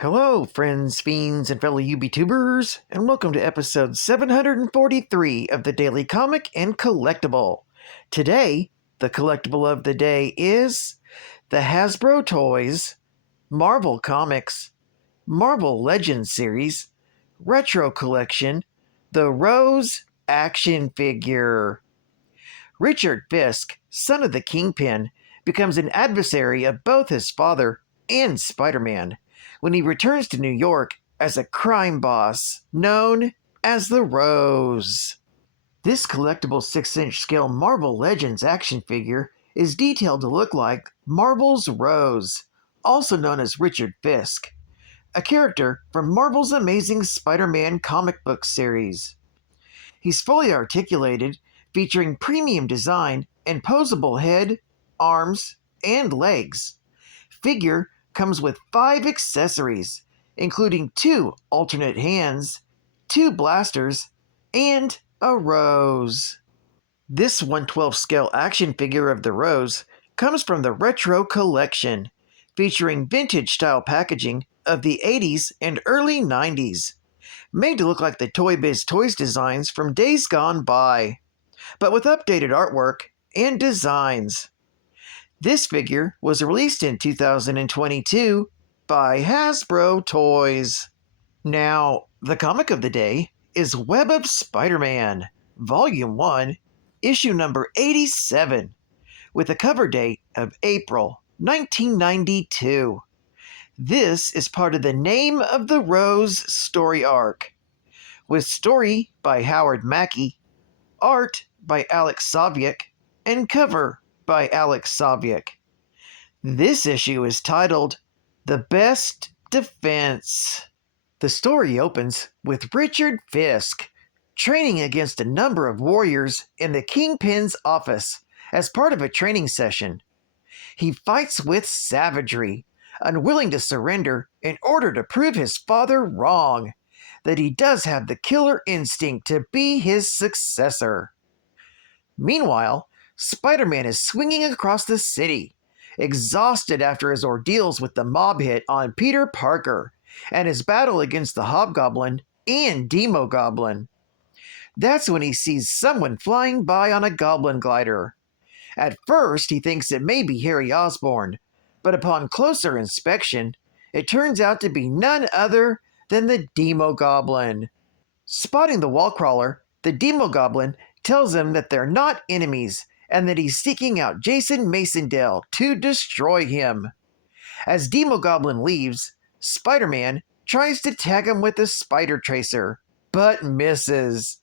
Hello, friends, fiends, and fellow UBTubers, and welcome to episode 743 of the Daily Comic and Collectible. Today, the collectible of the day is the Hasbro Toys, Marvel Comics, Marvel Legends series, Retro Collection, the Rose action figure. Richard Fisk, son of the Kingpin, becomes an adversary of both his father and Spider-Man when he returns to New York as a crime boss known as the Rose. This collectible 6-inch scale Marvel Legends action figure is detailed to look like Marvel's Rose, also known as Richard Fisk, a character from Marvel's Amazing Spider-Man comic book series. He's fully articulated, featuring premium design and posable head, arms, and legs. Figure comes with 5 accessories, including 2 alternate hands, 2 blasters, and a rose. This 1/12 scale action figure of the Rose comes from the Retro Collection, featuring vintage-style packaging of the 80s and early 90s, made to look like the Toy Biz Toys designs from days gone by, but with updated artwork and designs. This figure was released in 2022 by Hasbro Toys. Now, the comic of the day is Web of Spider-Man, Volume 1, issue number 87, with a cover date of April 1992. This is part of the Name of the Rose story arc, with story by Howard Mackey, art by Alex Soviak, and cover by Alex Soviak. This issue is titled The Best Defense. The story opens with Richard Fisk training against a number of warriors in the Kingpin's office as part of a training session. He fights with savagery, unwilling to surrender in order to prove his father wrong, that he does have the killer instinct to be his successor. Meanwhile, Spider-Man is swinging across the city, exhausted after his ordeals with the mob hit on Peter Parker and his battle against the Hobgoblin and Demogoblin. That's when he sees someone flying by on a goblin glider. At first, he thinks it may be Harry Osborn, but upon closer inspection, it turns out to be none other than the Demogoblin. Spotting the wall crawler, the Demogoblin tells him that they're not enemies and that he's seeking out Jason Masondale to destroy him. As Demogoblin leaves, Spider-Man tries to tag him with a spider tracer, but misses.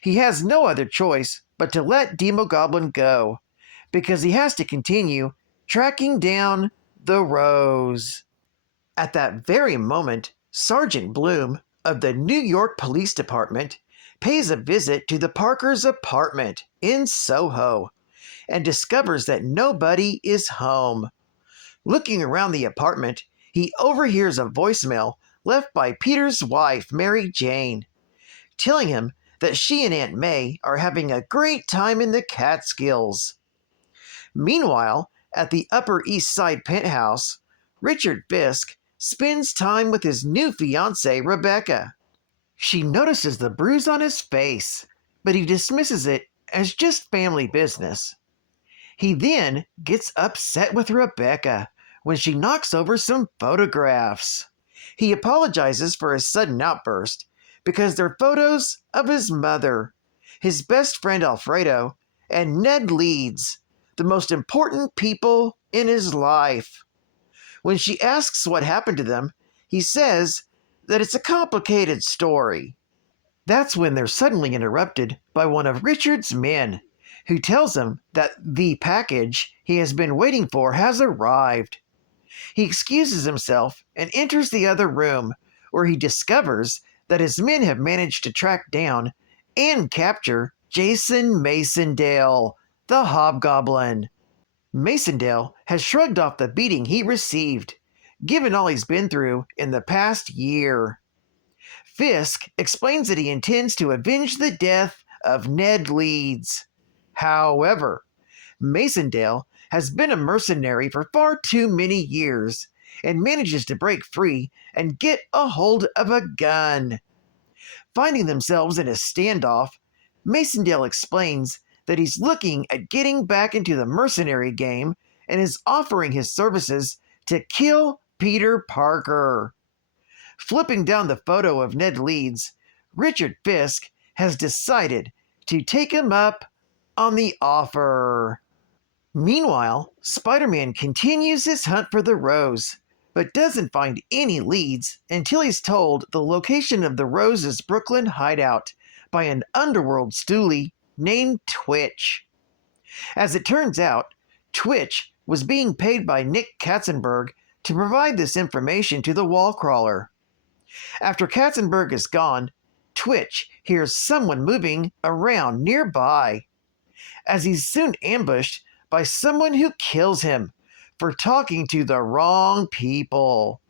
He has no other choice but to let Demogoblin go, because he has to continue tracking down the Rose. At that very moment, Sergeant Bloom of the New York Police Department pays a visit to the Parkers' apartment in Soho and discovers that nobody is home. Looking around the apartment, he overhears a voicemail left by Peter's wife, Mary Jane, telling him that she and Aunt May are having a great time in the Catskills. Meanwhile, at the Upper East Side penthouse, Richard Fisk spends time with his new fiancée, Rebecca. She notices the bruise on his face, but he dismisses it as just family business. He then gets upset with Rebecca when she knocks over some photographs. He apologizes for his sudden outburst because they're photos of his mother, his best friend Alfredo, and Ned Leeds, the most important people in his life. When she asks what happened to them, he says that it's a complicated story. That's when they're suddenly interrupted by one of Richard's men, who tells him that the package he has been waiting for has arrived. He excuses himself and enters the other room, where he discovers that his men have managed to track down and capture Jason Masondale, the Hobgoblin. Masondale has shrugged off the beating he received, given all he's been through in the past year. Fisk explains that he intends to avenge the death of Ned Leeds. However, Masondale has been a mercenary for far too many years and manages to break free and get a hold of a gun. Finding themselves in a standoff, Masondale explains that he's looking at getting back into the mercenary game and is offering his services to kill Peter Parker. Flipping down the photo of Ned Leeds, Richard Fisk has decided to take him up on the offer. Meanwhile, Spider-Man continues his hunt for the Rose, but doesn't find any leads until he's told the location of the Rose's Brooklyn hideout by an underworld stoolie named Twitch. As it turns out, Twitch was being paid by Nick Katzenberg to provide this information to the wall crawler. After Katzenberg is gone, Twitch hears someone moving around nearby, as he's soon ambushed by someone who kills him for talking to the wrong people.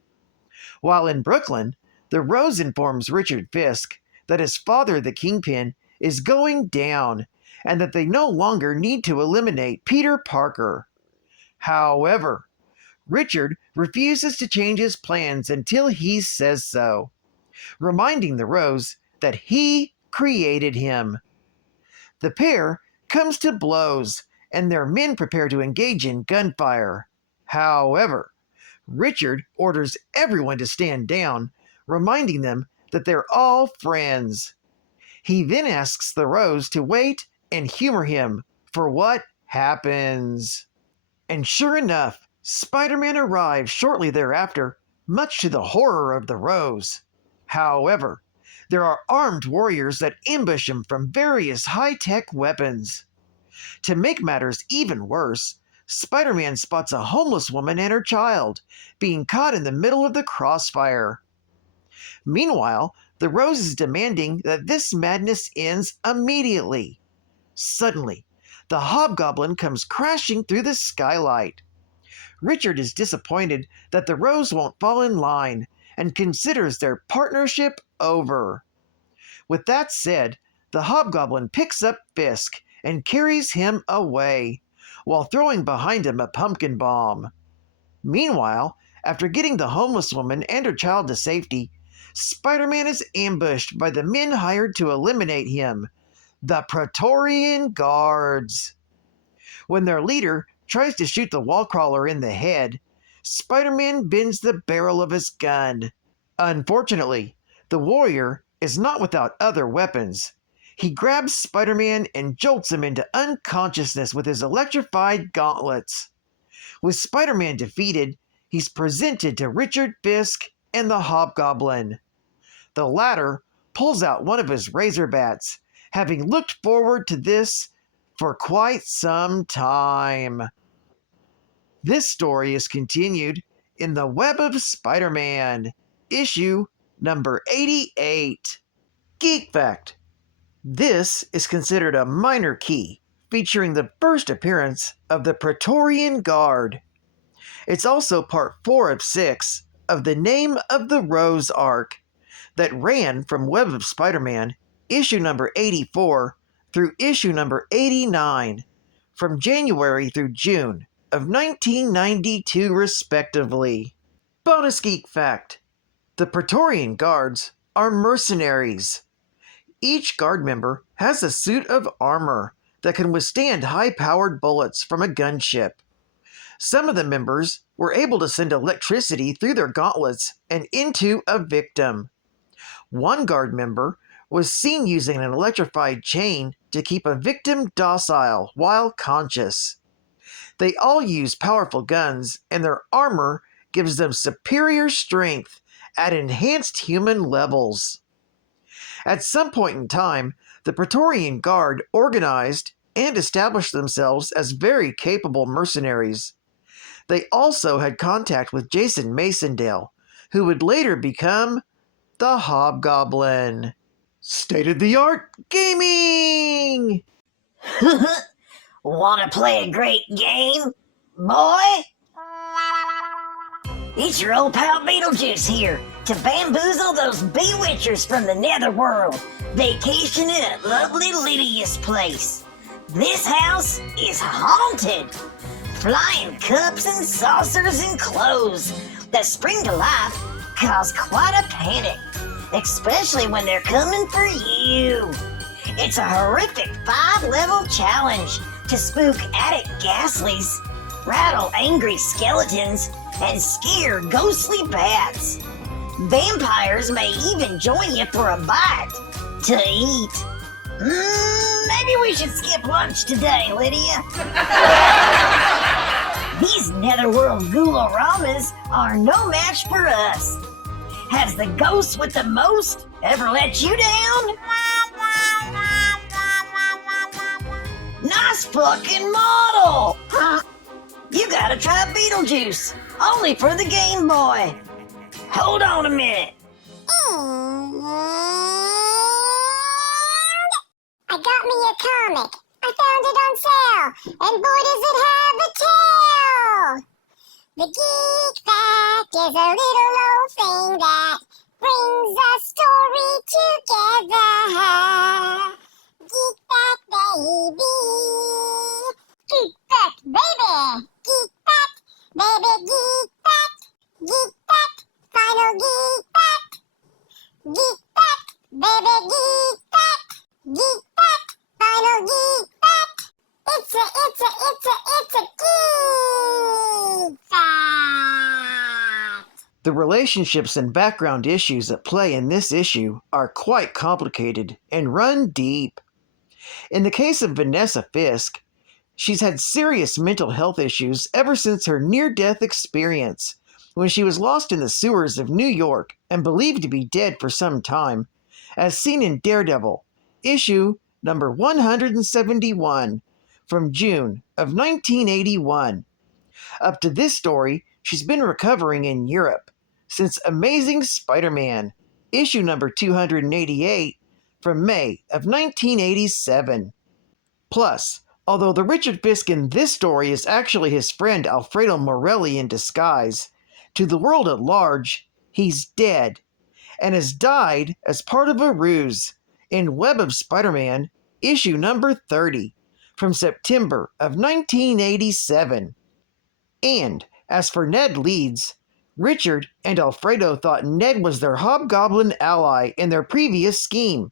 While in Brooklyn, the Rose informs Richard Fisk that his father, the Kingpin, is going down and that they no longer need to eliminate Peter Parker. However, Richard refuses to change his plans until he says so, reminding the Rose that he created him. The pair comes to blows, and their men prepare to engage in gunfire. However, Richard orders everyone to stand down, reminding them that they're all friends. He then asks the Rose to wait and humor him for what happens. And sure enough, Spider-Man arrives shortly thereafter, much to the horror of the Rose. However, there are armed warriors that ambush him from various high-tech weapons. To make matters even worse, Spider-Man spots a homeless woman and her child being caught in the middle of the crossfire. Meanwhile, the Rose is demanding that this madness ends immediately. Suddenly, the Hobgoblin comes crashing through the skylight. Richard is disappointed that the Rose won't fall in line and considers their partnership over. With that said, the Hobgoblin picks up Fisk and carries him away, while throwing behind him a pumpkin bomb. Meanwhile, after getting the homeless woman and her child to safety, Spider-Man is ambushed by the men hired to eliminate him, the Praetorian Guards. When their leader tries to shoot the wall crawler in the head, Spider-Man bends the barrel of his gun. Unfortunately, the warrior is not without other weapons. He grabs Spider-Man and jolts him into unconsciousness with his electrified gauntlets. With Spider-Man defeated, he's presented to Richard Fisk and the Hobgoblin. The latter pulls out one of his razor bats, having looked forward to this for quite some time. This story is continued in The Web of Spider-Man, issue number 88. Geek Fact: this is considered a minor key, featuring the first appearance of the Praetorian Guard. It's also part 4 of 6 of the Name of the Rose arc that ran from Web of Spider-Man, issue number 84 through issue number 89, from January through June of 1992 respectively. Bonus Geek Fact: the Praetorian Guards are mercenaries. Each guard member has a suit of armor that can withstand high-powered bullets from a gunship. Some of the members were able to send electricity through their gauntlets and into a victim. One guard member was seen using an electrified chain to keep a victim docile while conscious. They all use powerful guns, and their armor gives them superior strength at enhanced human levels. At some point in time, the Praetorian Guard organized and established themselves as very capable mercenaries. They also had contact with Jason Masondale, who would later become the Hobgoblin. State-of-the-art gaming! Want to play a great game, boy? It's your old pal Beetlejuice here to bamboozle those bewitchers from the netherworld, vacationing at lovely Lydia's place. This house is haunted. Flying cups and saucers and clothes, that spring to life cause quite a panic, especially when they're coming for you. It's a horrific 5-level challenge to spook addict ghastlies, rattle angry skeletons, and scare ghostly bats. Vampires may even join you for a bite to eat. Maybe we should skip lunch today, Lydia. These netherworld ghoul-o-ramas are no match for us. Has the ghost with the most ever let you down? Nice fucking model! Huh? You gotta try Beetlejuice, only for the Game Boy. Hold on a minute. I got me a comic. I found it on sale, and boy does it have a tail! The Geek Fact is a little old thing that brings a story together. Geek Fact, baby! Geek Fact, baby! Geek Fact, baby, Geek Fact! Geek Fact, final Geek Fact! Geek Fact, baby, Geek Fact! Geek Fact, final Geek Fact! It's a Geek Fact! The relationships and background issues at play in this issue are quite complicated and run deep. In the case of Vanessa Fisk, she's had serious mental health issues ever since her near-death experience, when she was lost in the sewers of New York and believed to be dead for some time, as seen in Daredevil, issue number 171, from June of 1981. Up to this story, she's been recovering in Europe since Amazing Spider-Man, issue number 288, from May of 1987. Plus, although the Richard Fisk in this story is actually his friend Alfredo Morelli in disguise, to the world at large, he's dead, and has died as part of a ruse in Web of Spider-Man, issue number 30, from September of 1987. And as for Ned Leeds, Richard and Alfredo thought Ned was their hobgoblin ally in their previous scheme.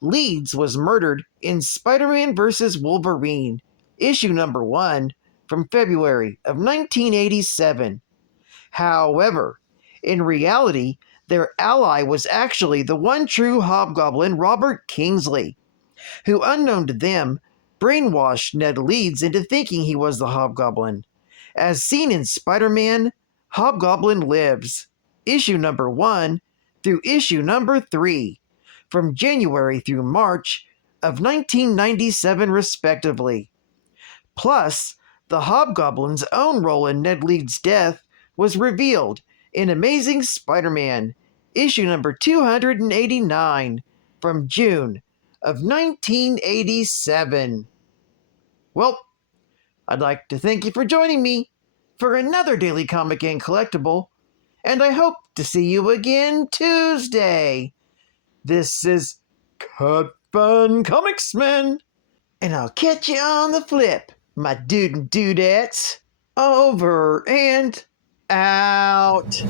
Leeds was murdered in Spider-Man vs. Wolverine, issue number 1, from February of 1987. However, in reality, their ally was actually the one true hobgoblin Robert Kingsley, who, unknown to them, brainwashed Ned Leeds into thinking he was the hobgoblin, as seen in Spider-Man Hobgoblin Lives, issue number 1 through issue number 3, from January through March of 1997 respectively. Plus, the Hobgoblin's own role in Ned Leeds' death was revealed in Amazing Spider-Man, issue number 289, from June of 1987. Well, I'd like to thank you for joining me for another Daily Comic and Collectible, and I hope to see you again Tuesday. This is Cut Fun Comics Man, and I'll catch you on the flip, my dude and dudettes. Over and out.